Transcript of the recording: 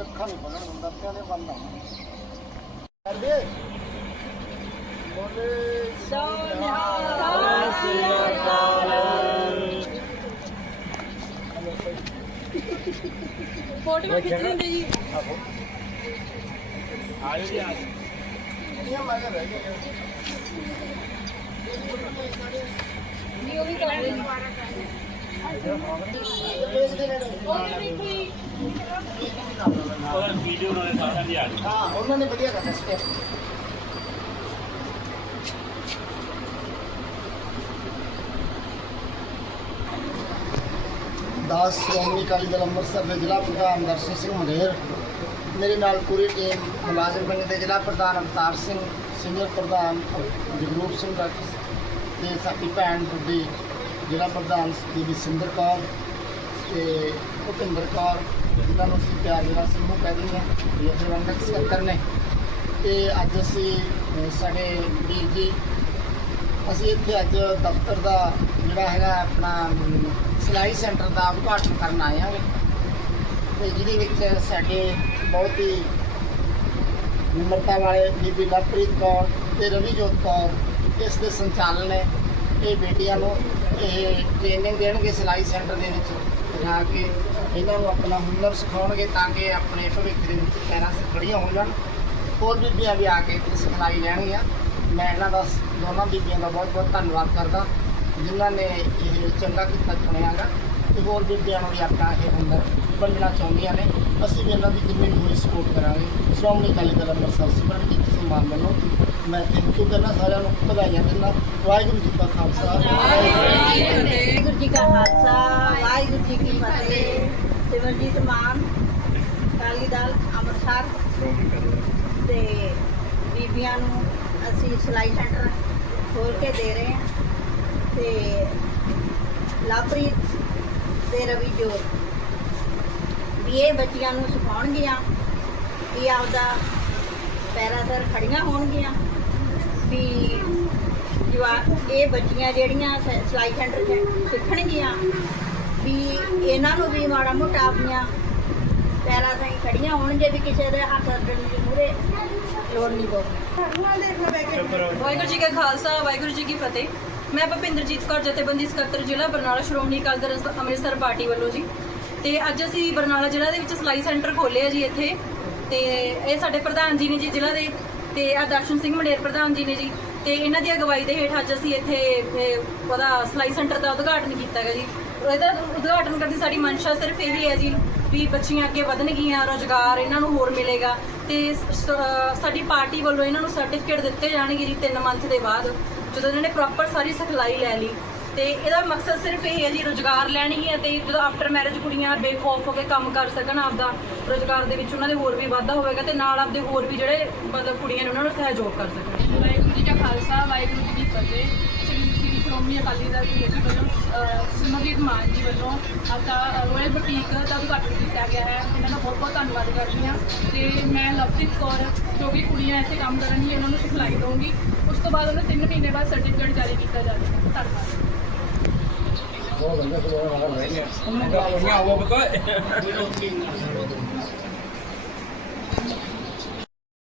ਦੀ ਅੱਖਾਂ ਨਹੀਂ ਬਗਣ ਹੁੰਦਾ ਪਿਆ ਨੇ ਬੰਦ ਆਉਣਾ ਕਰਦੇ ਬੋਲੇ ਫੋਟੋ ਖਿੱਚ ਲੈਂਦੇ ਜੀ ਇਹ ਮੈਂ ਰਹਿ ਗਿਆ ਵੀ ਉਹ ਵੀ ਕਰ ਰਹੇ ਉਹਦਾ ਵੀਡੀਓ ਉਹਨਾਂ ਨੇ ਸਾਰਿਆਂ ਦੀ ਆ ਗਈ ਹਾਂ ਉਹਨਾਂ ਨੇ ਵਧੀਆ ਕਰਤਾ ਸਟੈਪ ਦਾਸ ਸ਼੍ਰੋਮਣੀ ਅਕਾਲੀ ਦਲ ਅੰਮ੍ਰਿਤਸਰ ਦੇ ਜ਼ਿਲ੍ਹਾ ਪ੍ਰਧਾਨ ਦਰਸ਼ਨ ਸਿੰਘ ਮੰਡੇਰ, ਮੇਰੇ ਨਾਲ ਪੂਰੀ ਟੀਮ ਮੁਲਾਜ਼ਮ ਬਣੇ ਦੇ ਜ਼ਿਲ੍ਹਾ ਪ੍ਰਧਾਨ ਅਵਤਾਰ ਸਿੰਘ ਸੀਨੀਅਰ ਪ੍ਰਧਾਨ ਜਗਰੂਪ ਸਿੰਘ ਡਾਕਟਰ ਤੇ ਸਾਡੀ ਭੈਣ ਬੁੱਢੀ ਜ਼ਿਲ੍ਹਾ ਪ੍ਰਧਾਨ ਬੀਬੀ ਸਿੰਦਰ ਕੌਰ ਤੇ ਭੁਪਿੰਦਰ ਕੌਰ ਜਿਨ੍ਹਾਂ ਨੂੰ ਅਸੀਂ ਪਿਆਰ ਨਾਲ ਸਮੂਹ ਕਹਿ ਦਿੰਦੇ ਹਾਂ ਇਹ ਪ੍ਰਬੰਧਕ ਸਕੱਤਰ ਨੇ, ਤੇ ਅੱਜ ਅਸੀਂ ਸਾਡੇ ਵੀਰ ਜੀ, ਅਸੀਂ ਇੱਥੇ ਅੱਜ ਦਫ਼ਤਰ ਦਾ ਜਿਹੜਾ ਹੈਗਾ ਆਪਣਾ ਸਿਲਾਈ ਸੈਂਟਰ ਦਾ ਉਦਘਾਟਨ ਕਰਨ ਆਏ ਹਾਂ। ਤੇ ਜਿਹਦੇ ਵਿੱਚ ਸਾਡੇ ਬਹੁਤ ਹੀ ਨਿਮਰਤਾ ਵਾਲੇ ਬੀਬੀ ਲਵਪ੍ਰੀਤ ਕੌਰ ਤੇ ਰਵੀਜੋਤ ਕੌਰ ਇਸ ਦੇ ਸੰਚਾਲਨ ਨੇ, ਇਹ ਬੇਟੀਆਂ ਨੂੰ ਇਹ ਟ੍ਰੇਨਿੰਗ ਦੇਣਗੇ ਸਿਲਾਈ ਸੈਂਟਰ ਦੇ ਵਿੱਚ। ਜਾ ਕੇ ਇਹਨਾਂ ਨੂੰ ਆਪਣਾ ਹੁਨਰ ਸਿਖਾਉਣਗੇ ਤਾਂ ਕਿ ਆਪਣੇ ਭਵਿੱਖ ਦੇ ਵਿੱਚ ਪੈਰਾਂ 'ਤੇ ਖੜੀਆਂ ਹੋ ਜਾਣ। ਹੋਰ ਬੀਬੀਆਂ ਵੀ ਆ ਕੇ ਇੱਥੇ ਸਿਖਲਾਈ ਲੈਣਗੀਆਂ। ਮੈਂ ਇਹਨਾਂ ਦਾ ਸ- ਦੋਨਾਂ ਬੀਬੀਆਂ ਦਾ ਬਹੁਤ ਬਹੁਤ ਧੰਨਵਾਦ ਕਰਦਾ, ਜਿਨ੍ਹਾਂ ਨੇ ਇਹ ਚੰਗਾ ਕੀਤਾ ਚੁਣਿਆਗਾ ਤੇ ਹੋਰ ਬੀਬੀਆਂ ਨੂੰ ਵੀ ਆਪਣਾ ਇਹ ਹੁਨਰ ਵੰਡਣਾ ਚਾਹੁੰਦੀਆਂ ਨੇ। ਅਸੀਂ ਵੀ ਇਹਨਾਂ ਦੀ ਜਿੰਨੀ ਵੀ ਹੋਈ ਸਪੋਰਟ ਕਰਾਂਗੇ। ਸ਼੍ਰੋਮਣੀ ਅਕਾਲੀ ਦਲ ਅੰਮ੍ਰਿਤਸਰ ਸਿਮਰਨਜੀਤ ਸਿੰਘ ਮਾਨ ਵੱਲੋਂ। ਮੈਂ ਥੈਂਕ ਯੂ ਕਰਨਾ, ਸਾਰਿਆਂ ਨੂੰ ਵਧਾਈਆਂ ਦਿੰਦਾ। ਵਾਹਿਗੁਰੂ ਜੀ ਕਾ ਖਾਲਸਾ। ਵਾਹਿਗੁਰੂ ਜੀ ਕਾ ਖਾਲਸਾ, ਵਾਹਿਗੁਰੂ ਜੀ ਕੀ ਫਤਿਹ। ਸਿਮਰਜੀਤ ਮਾਨ, ਅਕਾਲੀ ਦਲ ਅੰਮ੍ਰਿਤਸਰ। ਤੇ ਬੀਬੀਆਂ ਨੂੰ ਅਸੀਂ ਸਿਲਾਈ ਸੈਂਟਰ ਖੋਲ ਕੇ ਦੇ ਰਹੇ ਹਾਂ। ਤੇ ਲਾਪਰੀ ਤੇ ਰਵੀ ਜੋਤ। ਵੀ ਇਹ ਬੱਚੀਆਂ ਨੂੰ ਸਿਖਾਉਣਗੀਆਂ ਇਹ ਆਪਦਾ ਪੈਰਾਂ ਤੇ ਖੜੀਆਂ ਹੋਣਗੀਆਂ। ਵੀ ਜਵਾ ਇਹ ਬੱਚੀਆਂ ਜਿਹੜੀਆਂ ਸਿਲਾਈ ਸੈਂਟਰ 'ਚ ਸਿੱਖਣਗੀਆਂ ਵੀ ਇਹਨਾਂ ਨੂੰ ਵੀ ਮਾੜਾ ਮੋਟਾ ਆਪਣੀਆਂ ਪੈਰਾਂ ਤੇ ਖੜੀਆਂ ਹੋਣਗੇ ਵੀ ਕਿਸੇ ਦੇ ਹੱਥ ਅੱਡਣ ਦੀ ਮੂਰੇ ਲੋੜ ਨਹੀਂ ਪਊ। ਵਾਹਿਗੁਰੂ ਜੀ ਕਾ ਖਾਲਸਾ ਵਾਹਿਗੁਰੂ ਜੀ ਕੀ ਫਤਿਹ। ਮੈਂ ਭਪਿੰਦਰਜੀਤ ਕੌਰ, ਜਥੇਬੰਦੀ ਸਕੱਤਰ ਜ਼ਿਲ੍ਹਾ ਬਰਨਾਲਾ ਸ਼੍ਰੋਮਣੀ ਅਕਾਲੀ ਦਲ ਅੰਮ੍ਰਿਤਸਰ ਪਾਰਟੀ ਵੱਲੋਂ ਜੀ। ਤੇ ਅੱਜ ਅਸੀਂ ਬਰਨਾਲਾ ਜ਼ਿਲ੍ਹਾ ਦੇ ਵਿੱਚ ਸਿਲਾਈ ਸੈਂਟਰ ਖੋਲ੍ਹੇ ਆ ਜੀ ਇੱਥੇ। ਤੇ ਇਹ ਸਾਡੇ ਪ੍ਰਧਾਨ ਜੀ ਨੇ ਜੀ ਜ਼ਿਲ੍ਹਾ ਦੇ, ਤੇ ਆ ਦਰਸ਼ਨ ਸਿੰਘ ਮੰਡੇਰ ਪ੍ਰਧਾਨ ਜੀ ਨੇ ਜੀ। ਤੇ ਇਹਨਾਂ ਦੀ ਅਗਵਾਈ ਦੇ ਹੇਠ ਅੱਜ ਅਸੀਂ ਇੱਥੇ ਉਹਦਾ ਸਿਲਾਈ ਸੈਂਟਰ ਦਾ ਉਦਘਾਟਨ ਕੀਤਾ ਗਿਆ ਜੀ। ਇਹਦਾ ਉਦਘਾਟਨ ਕਰਨ ਦੀ ਸਾਡੀ ਮਨਸ਼ਾ ਸਿਰਫ ਇਹ ਇਹੀ ਹੈ ਜੀ ਵੀ ਬੱਚੀਆਂ ਅੱਗੇ ਵਧਣਗੀਆਂ, ਰੋਜ਼ਗਾਰ ਇਹਨਾਂ ਨੂੰ ਹੋਰ ਮਿਲੇਗਾ। ਤੇ ਸਾਡੀ ਪਾਰਟੀ ਵੱਲੋਂ ਇਹਨਾਂ ਨੂੰ ਸਰਟੀਫਿਕੇਟ ਦਿੱਤੇ ਜਾਣਗੇ ਜੀ 3 ਮੰਥ ਦੇ ਬਾਅਦ। ਜਦੋਂ ਇਹਨਾਂ ਨੇ ਪ੍ਰੋਪਰ ਸਾਰੀ ਸਿਖਲਾਈ ਲੈ ਲਈ ਤੇ ਇਹਦਾ ਮਕਸਦ ਸਿਰਫ ਇਹ ਹੈ ਜੀ, ਰੋਜ਼ਗਾਰ ਹੀ ਹੈ ਤੇ ਜਦੋਂ ਆਫਟਰ ਮੈਰਿਜ ਕੁੜੀਆਂ ਬੇਖੌਫ ਹੋ ਕੇ ਕੰਮ ਕਰ ਸਕਣ ਆਪਦਾ ਰੋਜ਼ਗਾਰ ਦੇ ਵਿੱਚ ਉਹਨਾਂ ਦੇ ਹੋਰ ਵੀ ਵਾਧਾ ਹੋਵੇਗਾ ਤੇ ਨਾਲ ਆਪਦੇ ਹੋਰ ਵੀ ਜਿਹੜੇ ਮਤਲਬ ਕੁੜੀਆਂ ਨੇ ਉਹਨਾਂ ਨੂੰ ਸਹਿਯੋਗ ਕਰ ਸਕਣ। ਵਾਹਿਗੁਰੂ ਜੀ ਕਾ ਖਾਲਸਾ, ਵਾਹਿਗੁਰੂ ਜੀ ਦੀ ਫਤਿਹ। ਸ੍ਰੀ ਸ੍ਰੀ ਸ਼੍ਰੋਮਣੀ ਅਕਾਲੀ ਦਲ ਦੀ ਵੱਲੋਂ ਮਾਨ ਜੀ ਵੱਲੋਂ ਆਪਦਾ ਰੋਇਲ ਬੁਟੀਕ ਦਾ ਉਦਘਾਟਨ ਕੀਤਾ ਗਿਆ ਹੈ। ਇਹਨਾਂ ਦਾ ਬਹੁਤ ਬਹੁਤ ਧੰਨਵਾਦ ਕਰਦੀ ਹਾਂ। ਤੇ ਮੈਂ ਲਵਪ੍ਰੀਤ ਕੌਰ ਜੋ ਵੀ ਕੁੜੀਆਂ ਇੱਥੇ ਕੰਮ ਕਰਨਗੀਆਂ ਉਹਨਾਂ ਨੂੰ ਸਿਖਲਾਈ ਦਊਂਗੀ। ਉਸ ਤੋਂ ਬਾਅਦ ਉਹਨਾਂ 3 ਮਹੀਨੇ ਬਾਅਦ ਸਰਟੀਫਿਕੇਟ ਜਾਰੀ ਕੀਤਾ ਜਾਵੇਗਾ। ਧੰਨਵਾਦ। ਬਹੁਤ ਵਧੀਆ।